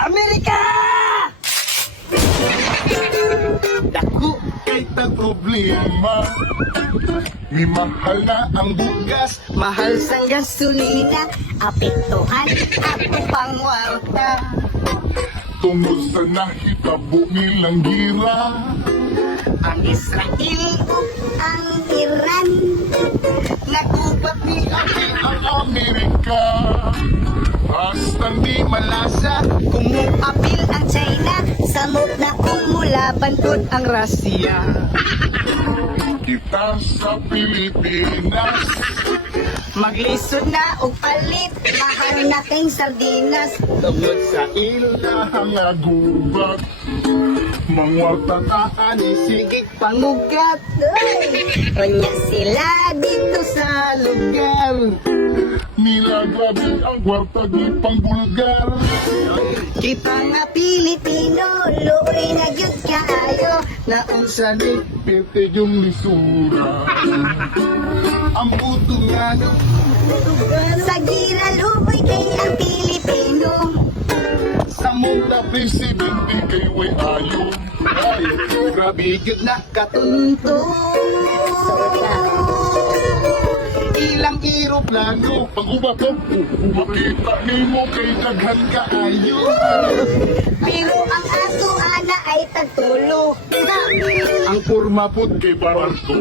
Amerika! Dako kay tag problema. May mahal na ang bugas. Mahal sang gasolina, apektuhan ako pangwarta. Tungod sa nahitabo nilang gira. Ang Israel o ang Iran, Nagubat ni Apil ang Amerika. Basta di malasa. kumuapil ang China, samot na kumulaban kod ang Russia. Kita sa Pilipinas. Maglisod na og palit, mahal na kay sardinas. Tungod sa ilang gubat. Mangwarta ka ani sige. Pangugat, kanya sila dito sa lugar. Nilagabi ang kwarta di pang bulgar. Kita nga Pilipino, luoy na gyud kaayo. Naunsa ni pete yung lisura. Ang puto nga no. Sa gira luoy kay ang Pilipino. Sa mula presidente kay way ayo. Ay, grabe gyud na Katunto. ilang eroplano. Pag ubato, makita nimo kay daghan kaayo. Pero ang aso ana ay tagtulo. Ang porma pod kay barko.